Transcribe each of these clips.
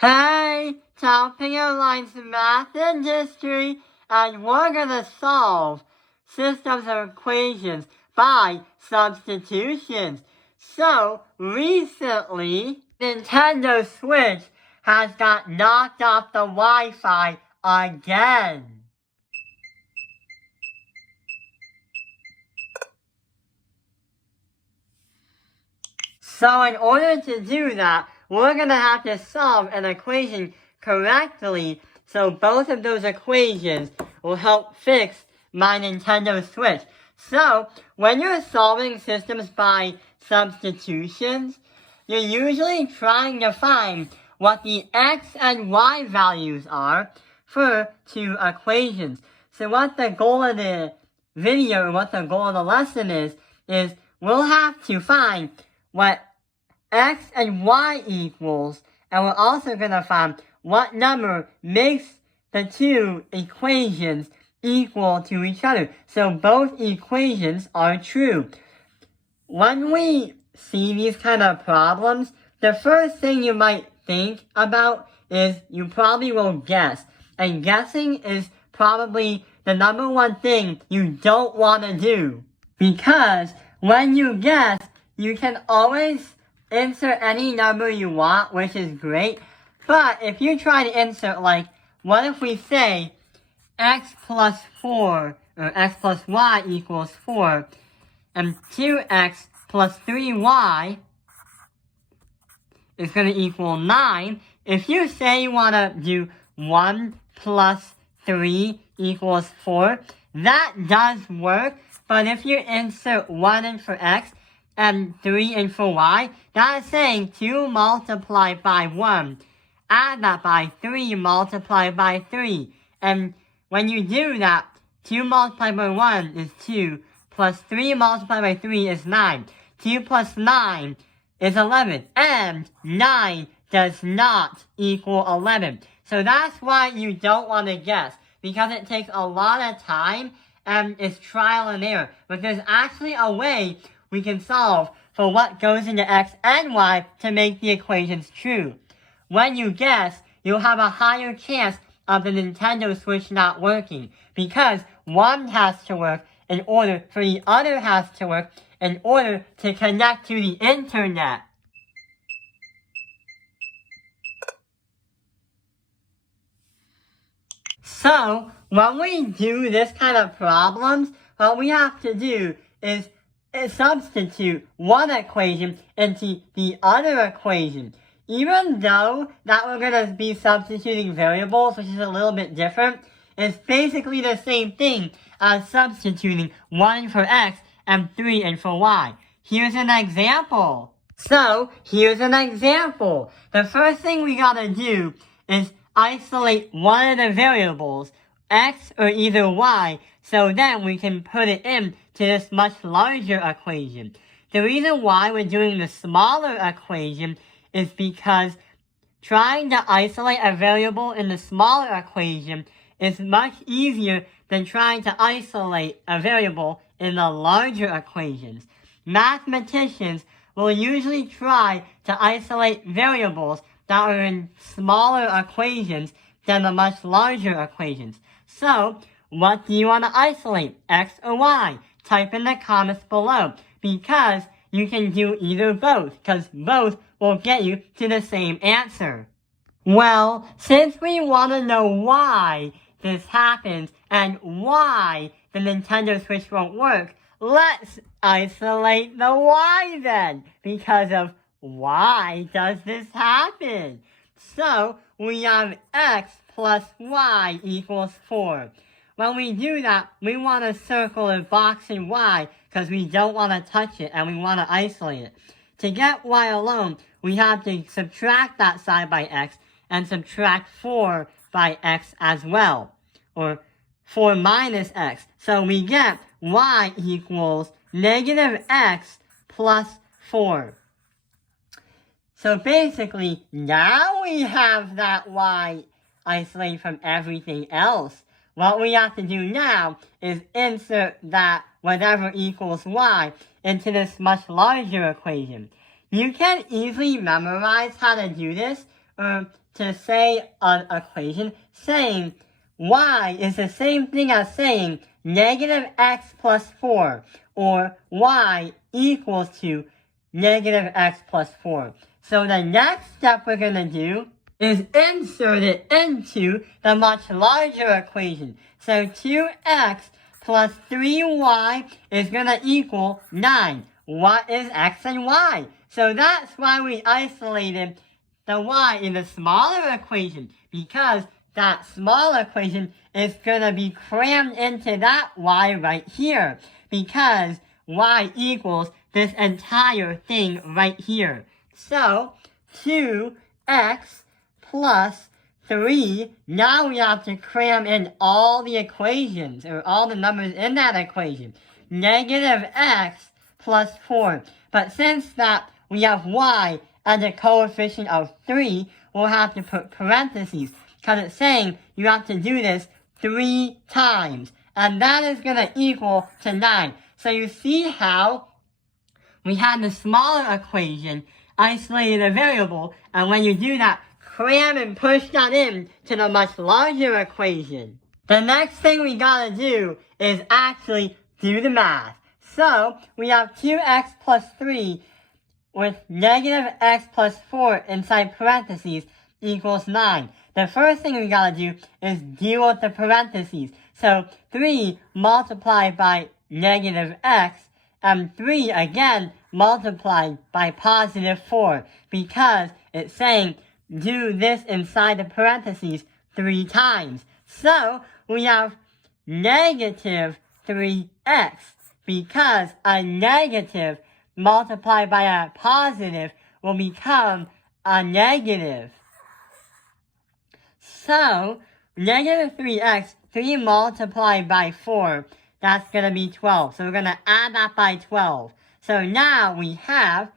Hey, topping lines math and history, and we're gonna solve systems of equations by substitutions. So, recently, Nintendo Switch has got knocked off the Wi-Fi again. So in order to do that, we're going to have to solve an equation correctly, so both of those equations will help fix my Nintendo Switch. So, when you're solving systems by substitutions, you're usually trying to find what the x and y values are for two equations. So what the goal of the video, or what the goal of the lesson is we'll have to find what x and y equals, and we're also going to find what number makes the two equations equal to each other. So both equations are true. When we see these kind of problems, the first thing you might think about is you probably will guess. And guessing is probably the number one thing you don't want to do. Because when you guess, you can always insert any number you want, which is great. But if you try to insert, like, what if we say x plus 4, or x plus y equals 4, and 2x plus 3y is going to equal 9. If you say you want to do 1 plus 3 equals 4, that does work. But if you insert 1 in for x and 3 in for y, that is saying 2 multiplied by 1. Add that by 3 multiplied by 3. And when you do that, 2 multiplied by 1 is 2, plus 3 multiplied by 3 is 9. 2 plus 9 is 11, and 9 does not equal 11. So that's why you don't want to guess, because it takes a lot of time and it's trial and error. But there's actually a way we can solve for what goes into x and y to make the equations true. When you guess, you'll have a higher chance of the Nintendo Switch not working, because one has to work in order for the other has to work in order to connect to the internet. So, when we do this kind of problems, what we have to do is substitute one equation into the other equation. Even though that we're going to be substituting variables, which is a little bit different, it's basically the same thing as substituting 1 for x and 3 in for y. Here's an example. So, here's an example. The first thing we gotta do is isolate one of the variables, x or either y, so then we can put it into this much larger equation. The reason why we're doing the smaller equation is because trying to isolate a variable in the smaller equation is much easier than trying to isolate a variable in the larger equations. Mathematicians will usually try to isolate variables that are in smaller equations than the much larger equations. So, what do you want to isolate, x or y? Type in the comments below, because you can do either both, because both will get you to the same answer. Well, since we want to know why this happens and why the Nintendo Switch won't work, let's isolate the y then, because of why does this happen? So, we have x plus y equals 4. When we do that, we want to circle a box in y because we don't want to touch it and we want to isolate it. To get y alone, we have to subtract that side by x and subtract 4 by x as well, or 4 minus x. So we get y equals negative x plus 4. So basically, now we have that y isolated from everything else. What we have to do now is insert that whatever equals y into this much larger equation. You can easily memorize how to do this to say an equation saying y is the same thing as saying negative x plus 4 or y equals to negative x plus 4. So the next step we're going to do is insert it into the much larger equation. So 2x plus 3y is going to equal 9. What is x and y? So that's why we isolated the y in the smaller equation, because that small equation is going to be crammed into that y right here, because y equals this entire thing right here. So 2x plus 3, now we have to cram in all the equations, or all the numbers in that equation. Negative x plus 4. But since that we have y as a coefficient of 3, we'll have to put parentheses, because it's saying you have to do this 3 times. And that is going to equal to 9. So you see how we had the smaller equation isolated a variable, and when you do that, cram and push that in to the much larger equation. The next thing we gotta do is actually do the math. So we have 2x plus 3 with negative x plus 4 inside parentheses equals 9. The first thing we gotta do is deal with the parentheses. So 3 multiplied by negative x, and 3 again multiplied by positive 4, because it's saying do this inside the parentheses 3 times. So we have negative 3x, because a negative multiplied by a positive will become a negative. So negative 3x, 3 multiplied by 4, that's going to be 12. So we're going to add that by 12. So now we have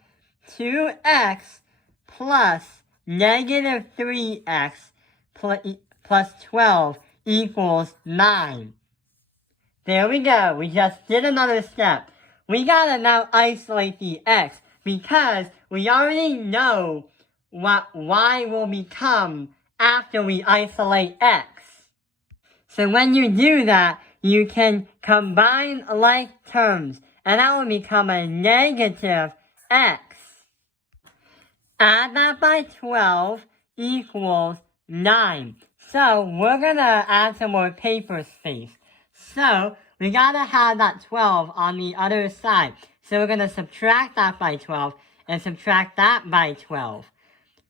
2x plus negative 3x plus 12 equals 9. There we go. We just did another step. We gotta now isolate the x, because we already know what y will become after we isolate x. So when you do that, you can combine like terms, and that will become a negative x. Add that by 12 equals 9. So we're gonna add some more paper space. So we gotta have that 12 on the other side. So we're gonna subtract that by 12 and subtract that by 12.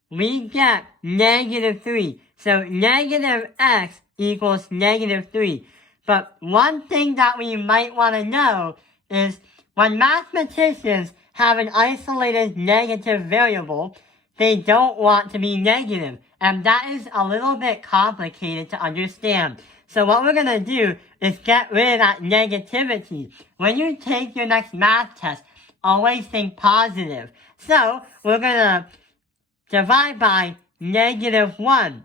We get negative 3. So negative x equals negative 3. But one thing that we might want to know is when mathematicians have an isolated negative variable, they don't want to be negative. And that is a little bit complicated to understand. So what we're going to do is get rid of that negativity. When you take your next math test, always think positive. So we're going to divide by negative 1,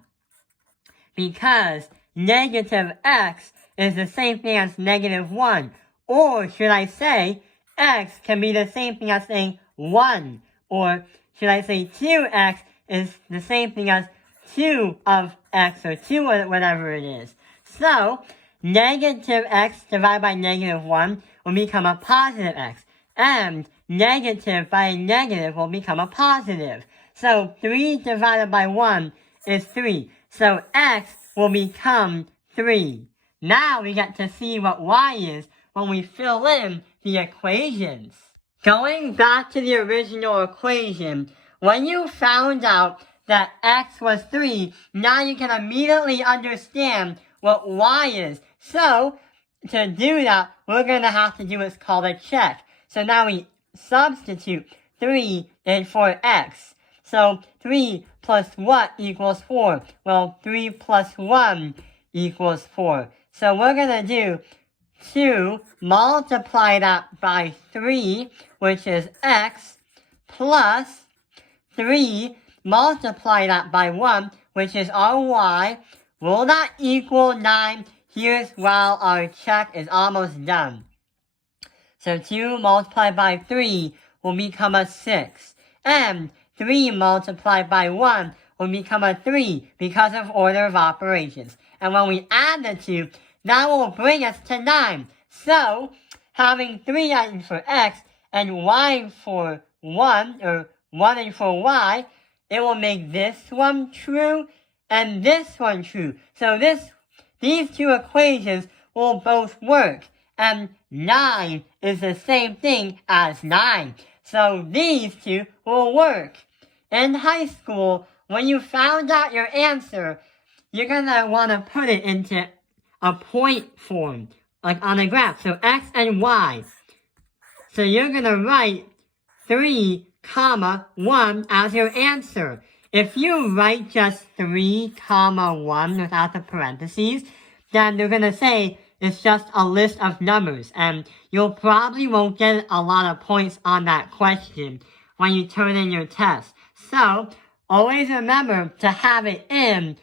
because negative x is the same thing as negative 1. Or should I say, x can be the same thing as saying 1. Or should I say 2x is the same thing as 2 of x, or 2 or whatever it is. So, negative x divided by negative 1 will become a positive x. And negative by a negative will become a positive. So 3 divided by 1 is 3. So x will become 3. Now we get to see what y is when we fill in the equations. Going back to the original equation, when you found out that x was 3, now you can immediately understand what y is. So, to do that, we're going to have to do what's called a check. So now we substitute 3 in for x. So 3 plus what equals 4? Well, 3 plus 1 equals 4. So we're going to do 2 multiply that by 3, which is x, plus 3 multiply that by 1, which is our y. Will that equal 9? Here's while our check is almost done. So 2 multiplied by 3 will become a 6. And 3 multiplied by 1 will become a 3 because of order of operations. And when we add the two, that will bring us to 9. So, having 3 items for x and y for 1, or 1 and for y, it will make this one true and this one true. So these two equations will both work. And 9 is the same thing as 9. So these two will work. In high school, when you found out your answer, you're going to want to put it into a point form, like on a graph. So x and y. So you're going to write 3, 1 as your answer. If you write just 3, 1 without the parentheses, then they're going to say it's just a list of numbers, and you'll probably won't get a lot of points on that question when you turn in your test. So, always remember to have it in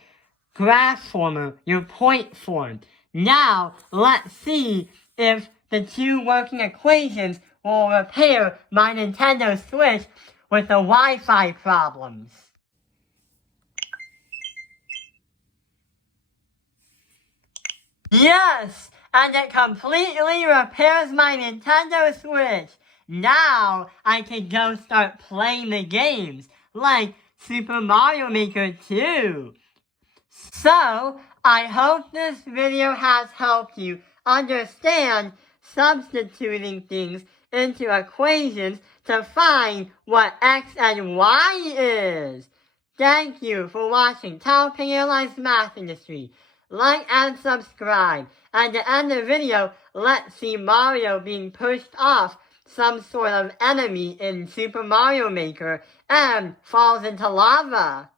graph form, or your point form. Now, let's see if the two working equations will repair my Nintendo Switch with the Wi-Fi problems. Yes! And it completely repairs my Nintendo Switch. Now I can go start playing the games, like Super Mario Maker 2. So, I hope this video has helped you understand substituting things into equations to find what x and y is. Thank you for watching Taoping Airlines Math Industry. Like and subscribe. At the end of the video, let's see Mario being pushed off some sort of enemy in Super Mario Maker and falls into lava.